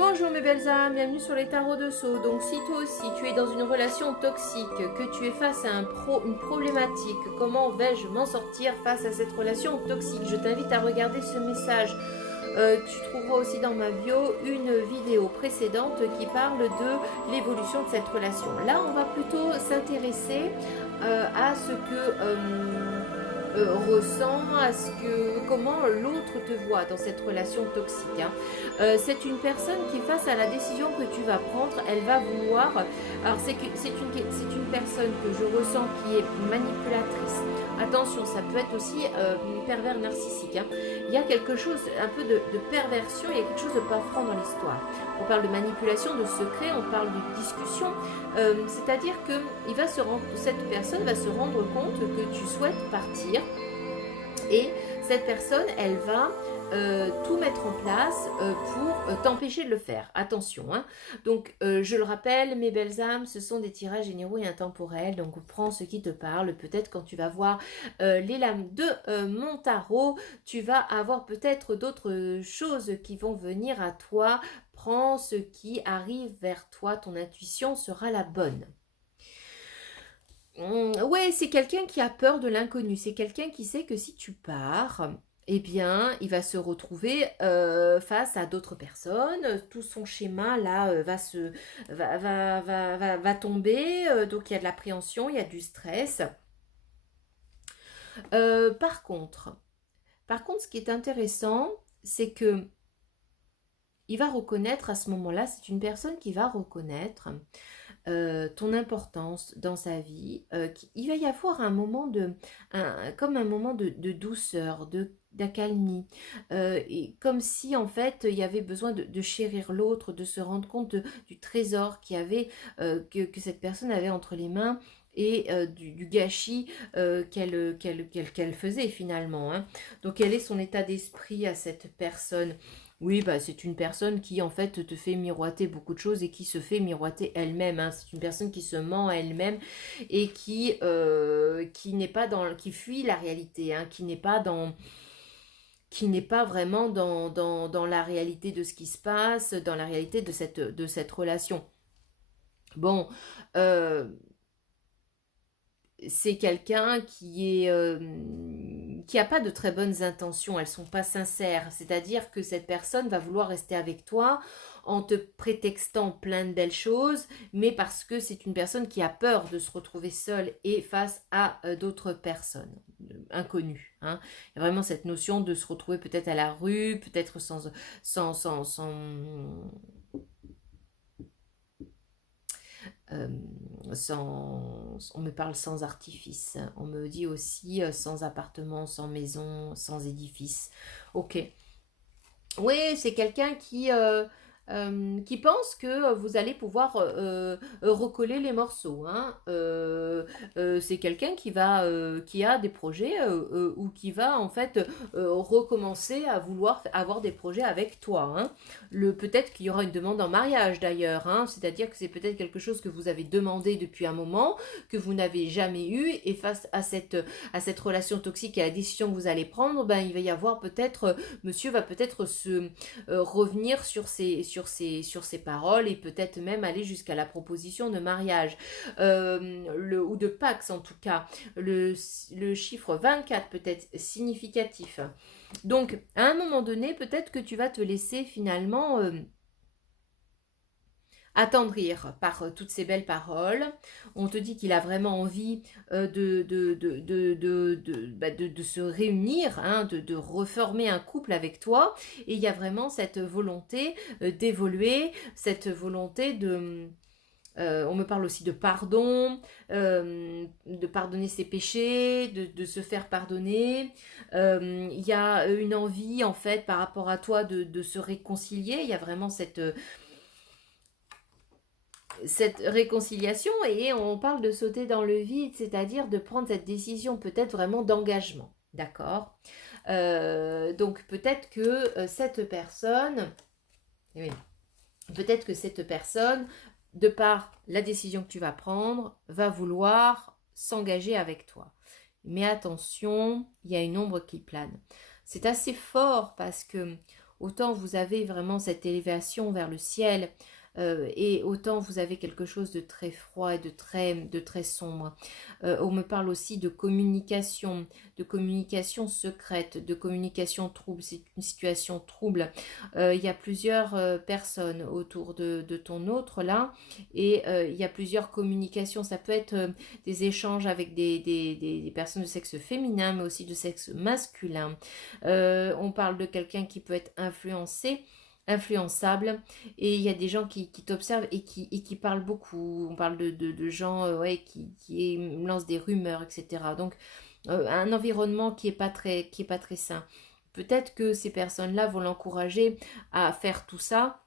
Bonjour mes belles âmes, bienvenue sur les tarots de Sceaux. Donc si toi aussi tu es dans une relation toxique, que tu es face à une problématique, comment vais-je m'en sortir face à cette relation toxique? Je t'invite à regarder ce message. Tu trouveras aussi dans ma bio une vidéo précédente qui parle de l'évolution de cette relation. Là on va plutôt s'intéresser à ce que ressent, comment l'autre te voit dans cette relation toxique. C'est une personne qui, face à la décision que tu vas prendre, elle va vouloir. Alors c'est une personne que je ressens qui est manipulatrice. Attention, ça peut être aussi pervers narcissique. Il y a quelque chose, un peu de perversion, il y a quelque chose de pas franc dans l'histoire. On parle de manipulation, de secret, on parle de discussion. C'est-à-dire que cette personne va se rendre compte que tu souhaites partir et cette personne, elle va tout mettre en place pour t'empêcher de le faire. Attention, hein. Donc, je le rappelle, mes belles âmes, ce sont des tirages généraux et intemporels. Donc, prends ce qui te parle. Peut-être quand tu vas voir les lames de mon tarot, tu vas avoir peut-être d'autres choses qui vont venir à toi. Prends ce qui arrive vers toi. Ton intuition sera la bonne. Ouais, c'est quelqu'un qui a peur de l'inconnu. C'est quelqu'un qui sait que si tu pars, eh bien, il va se retrouver face à d'autres personnes. Tout son schéma là va tomber. Donc il y a de l'appréhension, il y a du stress. Par contre, ce qui est intéressant, c'est que il va reconnaître à ce moment-là, c'est une personne qui va reconnaître ton importance dans sa vie. Il va y avoir comme un moment de douceur, d'accalmie, et comme si en fait il y avait besoin de chérir l'autre, de se rendre compte du trésor que cette personne avait entre les mains et du gâchis qu'elle faisait finalement, hein. Donc quel est son état d'esprit à cette personne? Oui, bah, c'est une personne qui en fait te fait miroiter beaucoup de choses et qui se fait miroiter elle-même, hein. C'est une personne qui se ment à elle-même et qui n'est pas qui fuit la réalité, hein, qui n'est pas vraiment dans la réalité de ce qui se passe, dans la réalité de cette relation. Bon, euh, c'est quelqu'un qui a pas de très bonnes intentions, elles sont pas sincères. C'est-à-dire que cette personne va vouloir rester avec toi en te prétextant plein de belles choses, mais parce que c'est une personne qui a peur de se retrouver seule et face à d'autres personnes inconnues, hein. Il y a vraiment cette notion de se retrouver peut-être à la rue, peut-être sans euh, on me parle sans artifice, on me dit aussi sans appartement, sans maison, sans édifice. Ok. Oui, c'est quelqu'un qui pense que vous allez pouvoir recoller les morceaux, hein. C'est quelqu'un qui a des projets ou qui va en fait recommencer à vouloir avoir des projets avec toi, hein. Peut-être qu'il y aura une demande en mariage d'ailleurs, hein. C'est-à-dire que c'est peut-être quelque chose que vous avez demandé depuis un moment, que vous n'avez jamais eu, et face à cette relation toxique et à la décision que vous allez prendre, ben, il va y avoir peut-être monsieur va peut-être se revenir sur ses paroles et peut-être même aller jusqu'à la proposition de mariage ou de Pax en tout cas. Le chiffre 24 peut être significatif. Donc, à un moment donné, peut-être que tu vas te laisser finalement attendrir par toutes ces belles paroles. On te dit qu'il a vraiment envie de se réunir, hein, de reformer un couple avec toi. Et il y a vraiment cette volonté d'évoluer, cette volonté on me parle aussi de pardon, de pardonner ses péchés, de se faire pardonner. Il y a une envie, en fait, par rapport à toi, de se réconcilier. Il y a vraiment cette réconciliation et on parle de sauter dans le vide, c'est-à-dire de prendre cette décision peut-être vraiment d'engagement, d'accord. Donc peut-être que cette personne, oui, peut-être que cette personne, de par la décision que tu vas prendre, va vouloir s'engager avec toi. Mais attention, il y a une ombre qui plane. C'est assez fort parce que autant vous avez vraiment cette élévation vers le ciel, et autant vous avez quelque chose de très froid et de très sombre. On me parle aussi de communication secrète, de communication trouble. C'est une situation trouble. Il y a plusieurs personnes autour de ton autre là, et il y a plusieurs communications. Ça peut être des échanges avec des personnes de sexe féminin, mais aussi de sexe masculin. On parle de quelqu'un qui peut être influençable, et il y a des gens qui t'observent et qui parlent beaucoup. On parle de gens ouais, qui lancent des rumeurs, etc. Donc un environnement qui est pas très sain. Peut-être que ces personnes-là vont l'encourager à faire tout ça,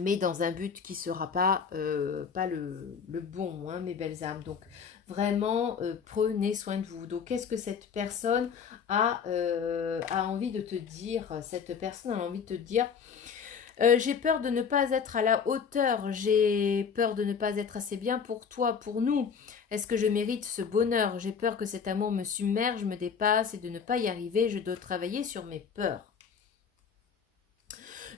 mais dans un but qui ne sera pas le bon, hein, mes belles âmes. Donc vraiment, prenez soin de vous. Donc qu'est-ce que cette personne a envie de te dire? Cette personne a envie de te dire: j'ai peur de ne pas être à la hauteur, j'ai peur de ne pas être assez bien pour toi, pour nous. Est-ce que je mérite ce bonheur? J'ai peur que cet amour me submerge, me dépasse, et de ne pas y arriver, je dois travailler sur mes peurs.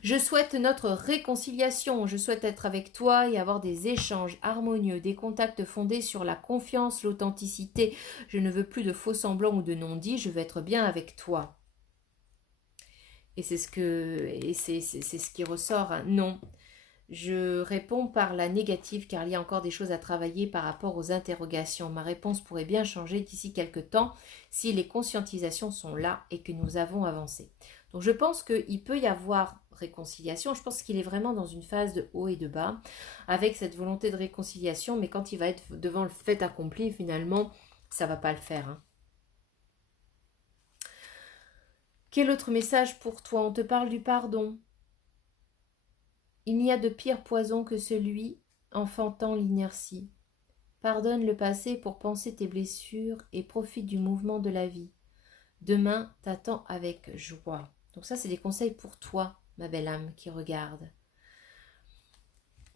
Je souhaite notre réconciliation, je souhaite être avec toi et avoir des échanges harmonieux, des contacts fondés sur la confiance, l'authenticité. Je ne veux plus de faux semblants ou de non-dits, je veux être bien avec toi. Et c'est ce qui ressort, hein. Non, je réponds par la négative car il y a encore des choses à travailler par rapport aux interrogations. Ma réponse pourrait bien changer d'ici quelques temps si les conscientisations sont là et que nous avons avancé. Donc je pense qu'il peut y avoir réconciliation. Je pense qu'il est vraiment dans une phase de haut et de bas avec cette volonté de réconciliation, mais quand il va être devant le fait accompli, finalement, ça va pas le faire, hein. Quel autre message pour toi? On te parle du pardon. Il n'y a de pire poison que celui enfantant l'inertie. Pardonne le passé pour penser tes blessures et profite du mouvement de la vie. Demain t'attend avec joie. Donc ça, c'est des conseils pour toi, ma belle âme qui regarde.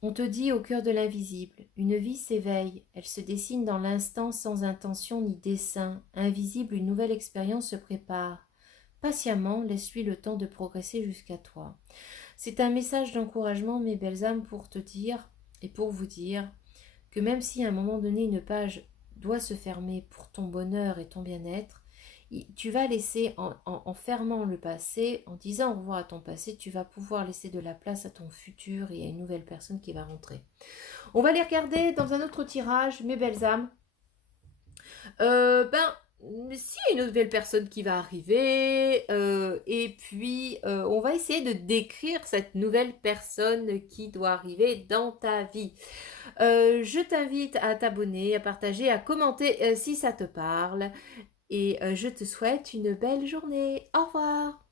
On te dit au cœur de l'invisible, une vie s'éveille, elle se dessine dans l'instant sans intention ni dessein. Invisible, une nouvelle expérience se prépare. Patiemment, laisse-lui le temps de progresser jusqu'à toi. C'est un message d'encouragement, mes belles âmes, pour te dire et pour vous dire que même si à un moment donné une page doit se fermer pour ton bonheur et ton bien-être, tu vas laisser, en fermant le passé, en disant au revoir à ton passé, tu vas pouvoir laisser de la place à ton futur et à une nouvelle personne qui va rentrer. On va les regarder dans un autre tirage, mes belles âmes. Si une nouvelle personne qui va arriver, et puis on va essayer de décrire cette nouvelle personne qui doit arriver dans ta vie. Je t'invite à t'abonner, à partager, à commenter si ça te parle, et je te souhaite une belle journée. Au revoir.